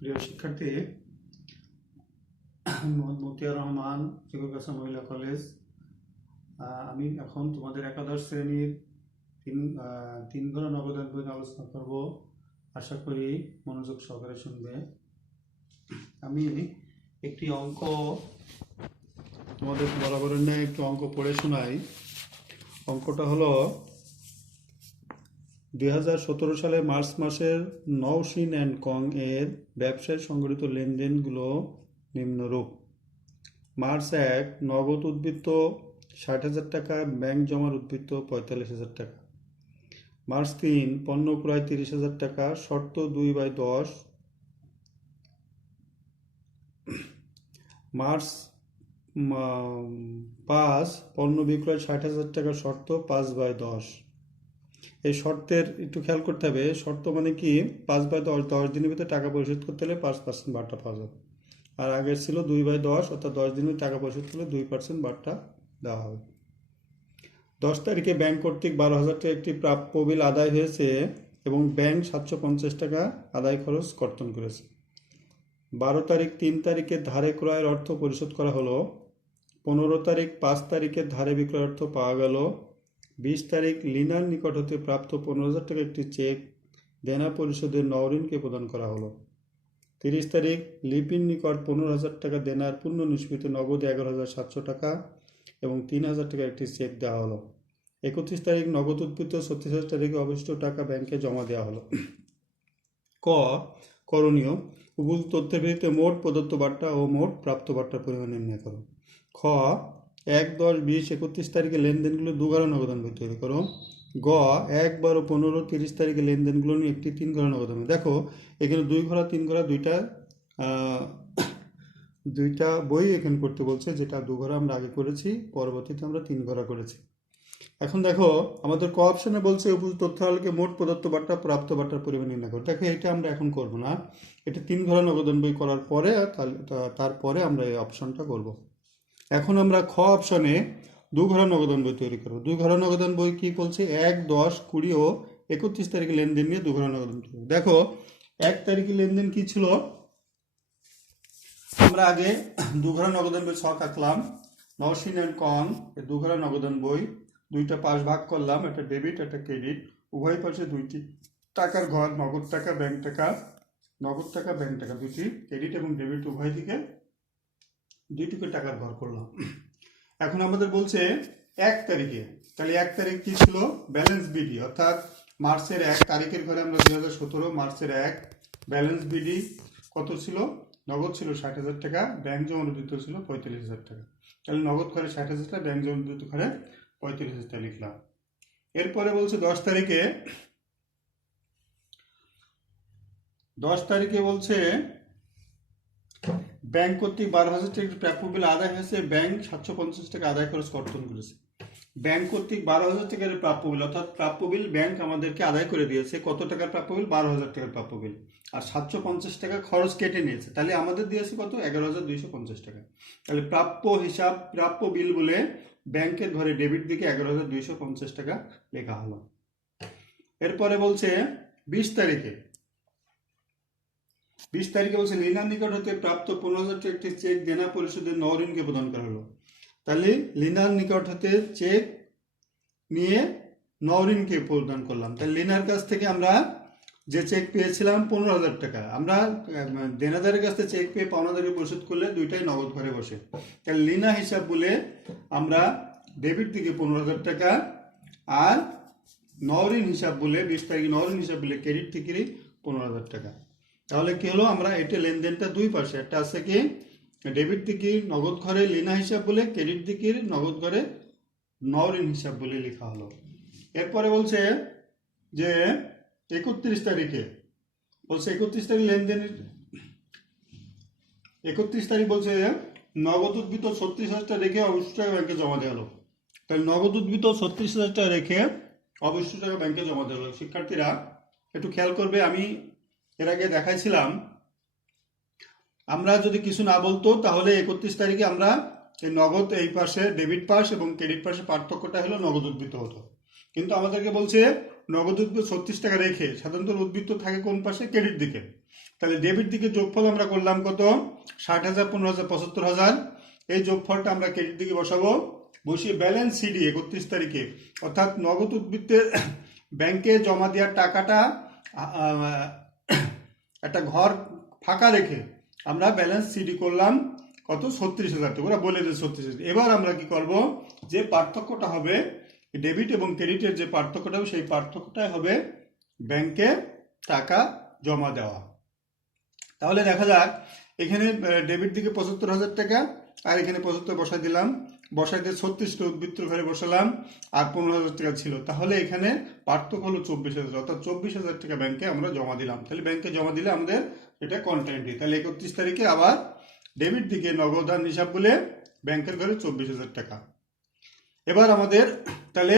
প্রিয় শিক্ষার্থী, আমি মোহাম্মদ মতিয়ার রহমান, শিক্ষক মহিলা কলেজ। আমি এখন তোমাদের একাদশ শ্রেণীর তিন ঘর নগদান বই নিয়ে আলোচনা করব। আশা করি মনোযোগ সহকারে শুনবে। আমি একটি অঙ্ক তোমাদের বরাবরের ন্যায় একটু অঙ্ক পড়ে শোনাই। অঙ্কটা হলো 2017 সালে মার্চ মাসের নওশিন অ্যান্ড কং এর ব্যবসায় সংগঠিত লেনদেনগুলো নিম্নরূপ। মার্চ 1 নগদ উদ্বৃত্ত 60,000 টাকা, ব্যাংক জমার উদ্বৃত্ত 45,000 টাকা। মার্চ 3 পণ্য ক্রয় 30,000 টাকা, শর্ত 2/10। মার্চ 5 পণ্য বিক্রয় 60,000 টাকা, শর্ত 5/10। এই শর্তের একটু খেয়াল করতে হবে। শর্ত মানে কি, 5/10, 10 দিনের ভিতরে টাকা পরিশোধ করতে হলে 5% বার্তা পাওয়া যাবে। আর আগের ছিল 2/10, অর্থাৎ 10 দিনের টাকা পরিশোধ করলে 2% বার্তা দেওয়া হবে। 10 তারিখে ব্যাংক কর্তৃক 12,000 টাকা একটি প্রাপ্য বিল আদায় হয়েছে এবং ব্যাংক 750 টাকা আদায় খরচ কর্তন করেছে। 12 তারিখ 3 তারিখে ধারে ক্রয়ের অর্থ পরিশোধ করা হলো। 15 তারিখ 5 তারিখে ধারে বিক্রয় অর্থ পাওয়া গেল। 20 তারিখ লিনার নিকট হতে প্রাপ্ত 15,000 টাকা একটি চেক দেনা পরিশোধের নওরিনকে প্রদান করা হলো। 30 তারিখ লিপির নিকট 15,000 টাকা দেনার পূর্ণ নিষ্পৃত নগদ 11,700 টাকা এবং 3,000 টাকা একটি চেক দেওয়া হলো। 31 তারিখ নগদ উদ্বৃত্ত 36,000 টাকা অবশিষ্ট টাকা ব্যাংকে জমা দেওয়া হলো। ক করণীয়, উপযুক্ত তথ্যের ভিত্তিতে মোট প্রদত্ত বার্তা ও মোট প্রাপ্ত বার্তার পরিমাণ নির্ণয় করো। খ 1, 10, 20, 31 তারিখে লেনদেনগুলো দুঘর নগদান বই তৈরি করো। গ 1, 12, 15, 30 তারিখে লেনদেনগুলো নিয়ে একটি 3 ঘর নগদান বই। দেখো এখানে 2 ঘর 3 ঘর দুইটা বই এখানে করতে বলছে, যেটা 2 ঘর আমরা আগে করেছি, পরবর্তীতে আমরা 3 ঘর করেছি। এখন দেখো আমাদের ক অপশনে বলছে উপযুক্ত তথ্য আলোকে মোট প্রদত্ত বার্তা প্রাপ্ত বার্তার পরিমাণ নির্ণয় করো। দেখো এটা আমরা এখন করব না, এটা 3 ঘর নগদান বই করার পরে তারপরে আমরা এই অপশনটা করব। এখন আমরা খ অপশনে 2 ঘর নগদান বই তৈরি করব। 2 ঘর নগদান বই কি বলছে, 1, 10, 20 ও 31 তারিখে লেনদেন নিয়ে 2 ঘর নগদান বই। দেখো 1 তারিখে লেনদেন কি ছিল, আমরা আগে 2 ঘর নগদান বই ছক আঁকলাম। নওশিন অ্যান্ড কং এই 2 ঘর নগদান বই, দুইটা পাশ ভাগ করলাম, একটা ডেবিট একটা ক্রেডিট, উভয় পাশে দুইটি টাকার ঘর, নগদ টাকা ব্যাংক টাকা, নগদ টাকা ব্যাংক টাকা, দুটি ক্রেডিট এবং ডেবিট উভয় দিকে দুইটিকে টাকার ঘর করলাম। এখন আমাদের বলছে 1 তারিখে, তাহলে 1 তারিখ কি ছিল, ব্যালেন্স বিডি, অর্থাৎ মার্চের 1 তারিখের ঘরে আমরা 2017 মার্চের 1 ব্যালেন্স বিডি কত ছিল, নগদ ছিল 60,000 টাকা, ব্যাংক জমা উদ্বৃত্ত ছিল 45,000 টাকা। তাহলে নগদ ঘরে 60,000 টাকা, ব্যাংক জমা উদ্বৃত্ত ঘরে 45,000 টাকা লিখলাম। এরপরে বলছে 10 তারিখে বলছে ব্যাংক কর্তৃক 12,000 টাকা প্রাপ্য বিল আদায় হয়েছে, ব্যাংক 750 টাকা আদায় খরচ কর্তন করেছে। ব্যাংক কর্তৃক 12,000 টাকার প্রাপ্য বিল, অর্থাৎ প্রাপ্য বিল ব্যাংক আমাদেরকে আদায় করে দিয়েছে। কত টাকার প্রাপ্য বিল, 12,000 টাকার প্রাপ্য বিল, আর 750 টাকা খরচ কেটে নিয়েছে। তাহলে আমাদের দিয়েছে কত, 11,250 টাকা। তাহলে প্রাপ্য বিল বলে ব্যাংকের ঘরে ডেবিট দিকে 11,250 টাকা লেখা হলো। এরপরে বলছে 20 তারিখে বলছে লিনার নিকট হতে প্রাপ্ত 15,000 টাকা একটি চেক দেনা পরিশোধের নওরিনকে প্রদান করা হলো। তাহলে লিনার নিকট হতে চেক নিয়ে নওরিনকে প্রদান করলাম। তাহলে লিনার কাছ থেকে আমরা যে চেক পেয়েছিলাম 15,000 টাকা, আমরা দেনাদারের কাছ থেকে চেক পেয়ে পাওনাদারে পরিশোধ করলে দুইটাই নগদ ঘরে বসে। তাহলে লিনা হিসাব বলে আমরা ডেবিট দিকে 15,000 টাকা, আর নওরিন হিসাব বলে 20 তারিখে নওরিন হিসাব বলে ক্রেডিট থেকে 15,000 টাকা। তাহলে কি হলো, আমরা এটা লেনদেনটা দুই পাশে, একটা আছে কি ডেবিট দিকে নগদ ঘরে লিনা হিসাব বলে, ক্রেডিট দিকে নগদ ঘরে নওরিন হিসাব বলে লেখা হলো। এরপরে বলছে যে 31 তারিখে বলছে 31 তারিখ লেনদেনের 31 তারিখ বলছে নগদ উদ্বৃত্ত 36,000 টাকা রেখে অবশিষ্ট টাকা ব্যাংকে জমা দেওয়া হলো। তাহলে নগদ উদ্বৃত্ত 36,000 টাকা রেখে অবশিষ্ট টাকা ব্যাংকে জমা দেওয়া হলো। শিক্ষার্থীরা একটু খেয়াল করবে, আমি এর আগে দেখাইছিলাম, আমরা যদি কিছু না বলতো তাহলে 31 তারিখে আমরা এই নগদ এই পাশে ডেবিট পাশ এবং ক্রেডিট পাশে পার্থক্যটা হলো নগদ উদ্বৃত্ত হতো। কিন্তু আমাদেরকে বলছে নগদ উদ্বৃত্ত 36 টাকা রেখে সাধারণত উদ্বৃত্ত থাকে কোন পাশে? ক্রেডিট দিকে। তাহলে ডেবিট দিকে যোগফল আমরা করলাম কত? 60,000, 15,000, 75,000। এই যোগফলটা আমরা ক্রেডিট দিকে বসাবো। বসিয়ে ব্যালেন্স সিডি 31 তারিখে, অর্থাৎ নগদ উদ্বৃত্তের ব্যাংকে জমা দেওয়ার টাকাটা একটা ঘর ফাঁকা রেখে আমরা ব্যালেন্স সিডি করলাম কত? 36,000 টাকা। ওরা বলে যে 36,000। এবার আমরা কি করব? যে পার্থক্যটা হবে ডেবিট এবং ক্রেডিটের, যে পার্থক্যটা হবে সেই পার্থক্যটাই হবে ব্যাংকে টাকা জমা দেওয়া। তাহলে দেখা যাক, এখানে ডেবিট দিকে 75,000 টাকা আর এখানে 75 বসাই দিলাম, বসাই দিয়ে 36টা উদ্বৃত্তর ঘরে বসালাম আর 15,000 টাকা ছিল। তাহলে এখানে পার্থক্য হলো 24,000, অর্থাৎ 24,000 টাকা ব্যাংকে আমরা জমা দিলাম। তাহলে ব্যাংকে জমা দিলে আমাদের এটা কন্টাইনটি। তাহলে 31 তারিখে আবার ডেবিট দিকে নগদান হিসাব বলে ব্যাংকের ঘরে 24,000 টাকা। এবার আমাদের তাহলে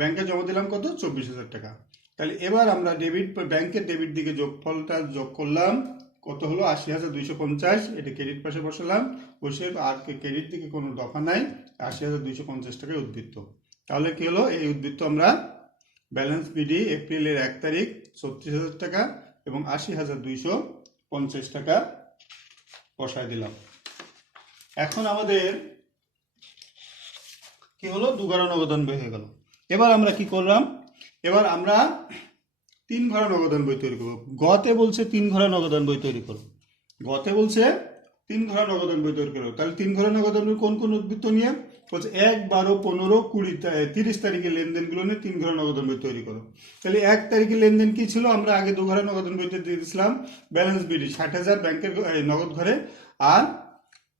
ব্যাংকে জমা দিলাম কত? 24,000 টাকা। তাহলে এবার আমরা ব্যাংকের ডেবিট দিকে যোগফলটা যোগ করলাম, কত হলো? 80,250। এটা ক্রেডিট পাশে বসালাম, বসে আর ক্রেডিট দিকে কোনো দফা নাই, 80,250 টাকায় উদ্বৃত্ত। তাহলে কি হলো? এই উদ্বৃত্ত আমরা ব্যালেন্স বিডি এপ্রিলের 1 তারিখ 36,000 টাকা এবং 80,250 টাকা বসায় দিলাম। এখন আমাদের কি হলো? দুঘরা নগদান বই হয়ে গেল। এবার আমরা কি করলাম? এবার আমরা 3 ঘরা নগদান বই তৈরি করবো। গতে বলছে 3 ঘরা নগদান বই তৈরি করো। গতে বলছে 3 ঘরা নগদান বই তৈরি করো। তাহলে 3 ঘরা নগদান বই কোন কোন উদ্বৃত্ত নিয়ে? বলছে 1, 12, 15, 20, 30 তারিখের লেনদেনগুলো নিয়ে 3 ঘরা নগদান বই তৈরি করো। তাহলে 1 তারিখের লেনদেন কি ছিল? আমরা আগে 2 ঘরা নগদান বইতে দিয়ে দিয়েছিলাম ব্যালেন্স বিডি 60,000 ব্যাংকের নগদ ঘরে আর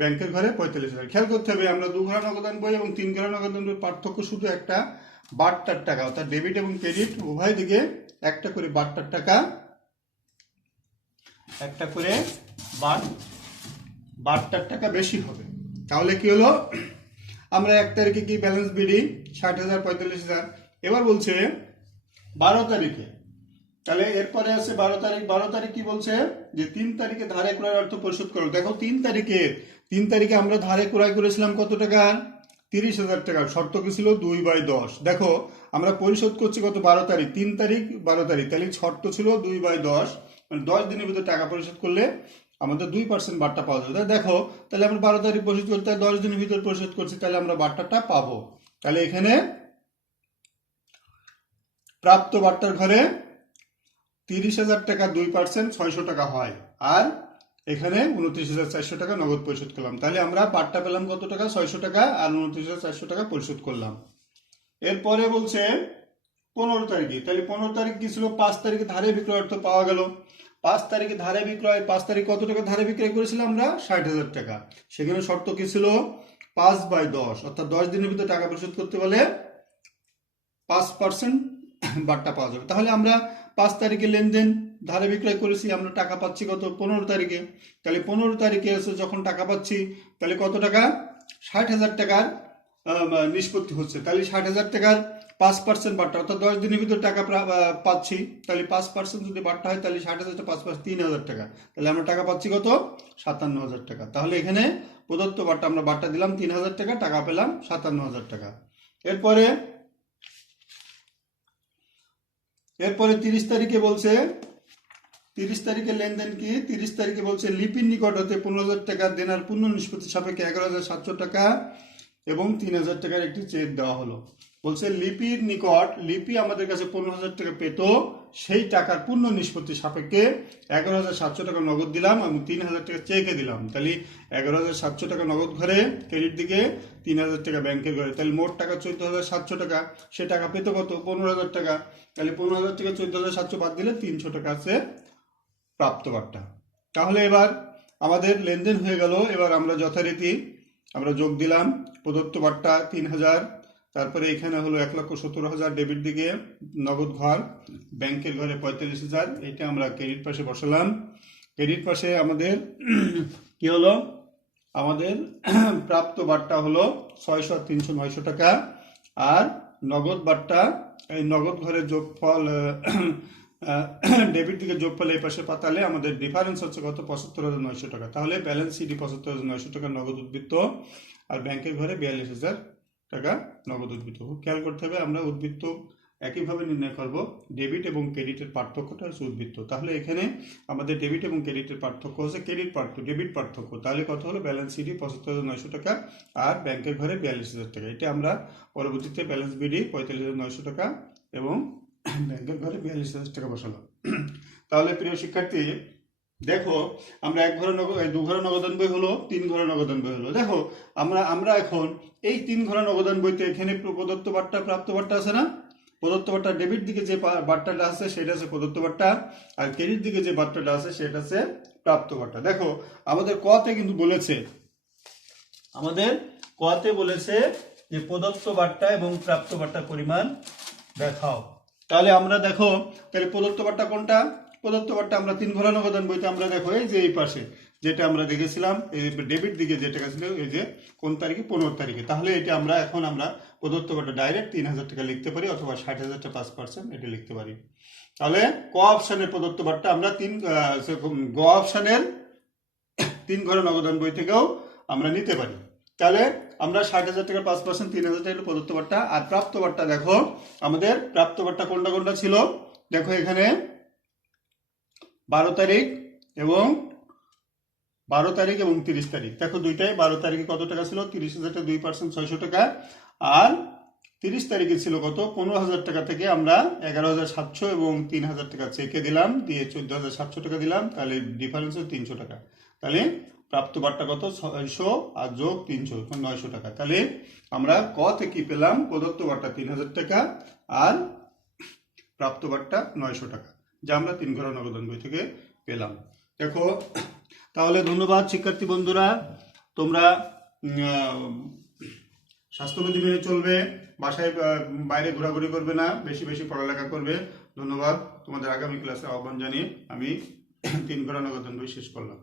ব্যাংকের ঘরে 45,000। খেয়াল করতে হবে, আমরা 2 ঘরা নগদান বই এবং 3 ঘরা নগদান বই পার্থক্য শুধু একটা, বার্তার টাকা, অর্থাৎ ডেবিট এবং ক্রেডিট উভয় দিকে একটা করে বার্তার টাকা, একটা করে বার্তার টাকা বেশি হবে। তাহলে কি হলো? আমরা 1 তারিখে কি ব্যালেন্স বিডি 60,000, 45,000। এবার বলছে 12 তারিখে, তাহলে এরপরে আছে 12 তারিখ। 12 তারিখ কি বলছে? যে 3 তারিখে ধারে ক্রয়ের অর্থ পরিশোধ করো। দেখো 3 তারিখে আমরা ধারে ক্রয় করেছিলাম কত টাকা? 30,000 টাকা। শর্ত কি ছিল? 2/10। দেখো আমরা পরিশোধ করছি কত? 12 তারিখ। 3 তারিখ 12 তারিখ, তাহলে শর্ত ছিল 2/10, মানে 10 দিনের ভিতরে টাকা পরিশোধ করলে আমাদের 2% বার্তা পাওয়া যাবে। দেখো তাহলে আমরা 12 তারিখ পরিশোধ করতে 10 দিনের ভিতরে পরিশোধ করছি, তাহলে আমরা বার্তাটা পাবো। তাহলে এখানে প্রাপ্ত বার্তার ঘরে 30,000 টাকা 2% 600 টাকা হয়, আর এখানে 29,400 টাকা নগদ পরিশোধ করলাম। তাহলে আমরা বার্তা পেলাম কত টাকা? 600 টাকা, আর 29,400 টাকা পরিশোধ করলাম। এরপরে বলছে 15 তারিখে, তাহলে 15 তারিখ কি ছিল? 5 তারিখে ধারে বিক্রয় অর্থ পাওয়া গেল। 5 তারিখে ধারে বিক্রয়, 5 তারিখ কত টাকা ধারে বিক্রয় করেছিলাম আমরা? 60,000 টাকা। সেখানে শর্ত কি ছিল? 5/10, অর্থাৎ 10 দিনের ভিতরে টাকা পরিশোধ করতে বলে 5% বার্তা পাওয়া যাবে। তাহলে আমরা 5 তারিখে লেনদেন ধারে বিক্রয় করেছি, আমরা টাকা পাচ্ছি কত? 15 তারিখে। তাহলে 15 তারিখে এসে যখন টাকা পাচ্ছি, তাহলে কত টাকা? 60,000 টাকার নিষ্পত্তি হচ্ছে। তাহলে 60,000 টাকার 5% বার্তা, অর্থাৎ 10 দিনের ভিতরে টাকা পাচ্ছি। তাহলে 5% যদি বার্তা হয়, তাহলে 60,000 5% 3,000 টাকা। তাহলে আমরা টাকা পাচ্ছি কত? 57,000 টাকা। তাহলে এখানে প্রদত্ত বার্তা আমরা বার্তা দিলাম 3,000 টাকা, টাকা পেলাম 57,000 টাকা। এরপরে 30 তারিখে বলছে, 30 তারিখে লেনদেন কি? 30 তারিখে বলছে লিপির নিকট হতে 15,000 টাকা দেনার পূর্ণ নিষ্পত্তি সাপেক্ষে 11,700 টাকা এবং 3,000 টাকার একটি চেক দেওয়া হলো। বলছে লিপির নিকট, লিপি আমাদের কাছে 15,000 টাকা পেত, সেই টাকার পূর্ণ নিষ্পত্তি সাপেক্ষে 11,700 টাকা নগদ দিলাম এবং 3,000 টাকা চেকে দিলাম। তাহলে 11,700 টাকা নগদ ঘরে ক্রেডিট দিকে, 3,000 টাকা ব্যাংকের ঘরে। তাহলে মোট টাকা 14,700 টাকা। সে টাকা পেত কত? 15,000 টাকা। তাহলে 15,000 টাকা 14,700 বাদ দিলে 300 টাকা আছে প্রাপ্ত বার্তা। তাহলে এবার আমাদের লেনদেন হয়ে গেল। এবার আমরা যথারীতি আমরা যোগ দিলাম প্রদত্ত বার্তা 3,000, তারপরে এখানে হলো 1,17,000 ডেবিট দিকে নগদ ঘর, ব্যাংকের ঘরে 45,000, এটা আমরা ক্রেডিট পাশে বসালাম। ক্রেডিট পাশে আমাদের কি হলো? আমাদের প্রাপ্ত বার্তা হলো 600 আর 300 900 টাকা, আর নগদ বার্তা এই নগদ ঘরের যোগফল ডেবিট দিকে যোগফল এই পাশে পাতালে আমাদের ডিফারেন্স হচ্ছে কত? 75,900 টাকা। তাহলে ব্যালেন্স সিডি 75,900 টাকা নগদ উদ্বৃত্ত, আর ব্যাংকের ঘরে 42,000 টাকা নগদ উদ্বৃত্ত। খেয়াল করতে হবে, আমরা উদ্বৃত্ত একইভাবে নির্ণয় করব ডেবিট এবং ক্রেডিটের পার্থক্যটা হচ্ছে উদ্বৃত্ত। তাহলে এখানে আমাদের ডেবিট এবং ক্রেডিটের পার্থক্য হচ্ছে ডেবিট পার্থক্য। তাহলে কত হলো? ব্যালেন্স সিডি 75,900 টাকা আর ব্যাংকের ঘরে 42,000 টাকা। এটা আমরা পরবর্তীতে ব্যালেন্স বিডি 45,900 টাকা এবং ব্যাংকের ঘরে 42,000 টাকা বসালাম। তাহলে প্রিয় শিক্ষার্থী দেখো, আমরা এক ঘরে নগদ, দু ঘরে নগদান বই হলো, 3 ঘরে নগদান বই হলো। দেখো আমরা এখন এই 3 ঘরে নগদান বইতে এখানে প্রদত্ত বার্তা প্রাপ্ত বার্তা আছে না? প্রদত্ত বার্তা ডেবিট দিকে যে বার্তাটা আছে সেটা আছে প্রদত্ত বার্তা, আর ক্রেডিট দিকে যে বার্তাটা আছে সেটা আছে প্রাপ্ত বার্তা। দেখো আমাদের কতে কিন্তু বলেছে, যে প্রদত্ত বার্তা এবং প্রাপ্ত বার্তার পরিমাণ দেখাও। তাহলে আমরা দেখো, তাহলে প্রদত্ত বার্তা কোনটা? প্রদত্ত বার্তা আমরা 3 ঘোড়া নগদান বইতে আমরা দেখো এই যে এই পাশে যেটা আমরা দেখেছিলাম, এই ডেবিট দিকে যে টাকা ছিল এই যে কোন তারিখে? 15 তারিখে। তাহলে এটা আমরা প্রদত্ত বার্তা ডাইরেক্ট 3,000 টাকা লিখতে পারি, অথবা 60,000 টাকা 5% এটা লিখতে পারি। তাহলে ক অপশনের প্রদত্ত বার্তা আমরা গ অপশনের 3 ঘোড়া নগদান বই থেকেও আমরা নিতে পারি। তাহলে আমরা 60,000 টাকার 5%, 3,000 টাকা প্রদত্ত বার্তা। আর প্রাপ্ত বার্তা দেখো, আমাদের প্রাপ্ত বার্তা কোনটা ছিল? দেখো এখানে 12 তারিখ এবং 30 তারিখ। দেখো দুইটাই 12 তারিখে কত টাকা ছিল? 30,000 টাকা, 2% 600 টাকা। আর 30 তারিখে ছিল কত? 15,000 টাকা থেকে আমরা 11,700 এবং 3,000 টাকা চেকে দিলাম, দিয়ে 14,700 টাকা দিলাম। তাহলে ডিফারেন্স হচ্ছে 300 টাকা। তাহলে প্রাপ্ত বার্তা কত? 600 আর যোগ 300, 900 টাকা। তাহলে আমরা ক থেকে কি পেলাম? প্রদত্ত বার্তা 3,000 টাকা আর প্রাপ্ত বার্তা 900 টাকা, যা আমরা 3 ঘোড়া নগদান বই থেকে পেলাম। দেখো তাহলে ধন্যবাদ শিক্ষার্থী বন্ধুরা, তোমরা স্বাস্থ্যবিধি মেনে চলবে, বাসায় বাইরে ঘোরাঘুরি করবে না, বেশি বেশি পড়ালেখা করবে। ধন্যবাদ। তোমাদের আগামী ক্লাসে আহ্বান জানিয়ে আমি 3 ঘোড়া নগদান বই শেষ করলাম।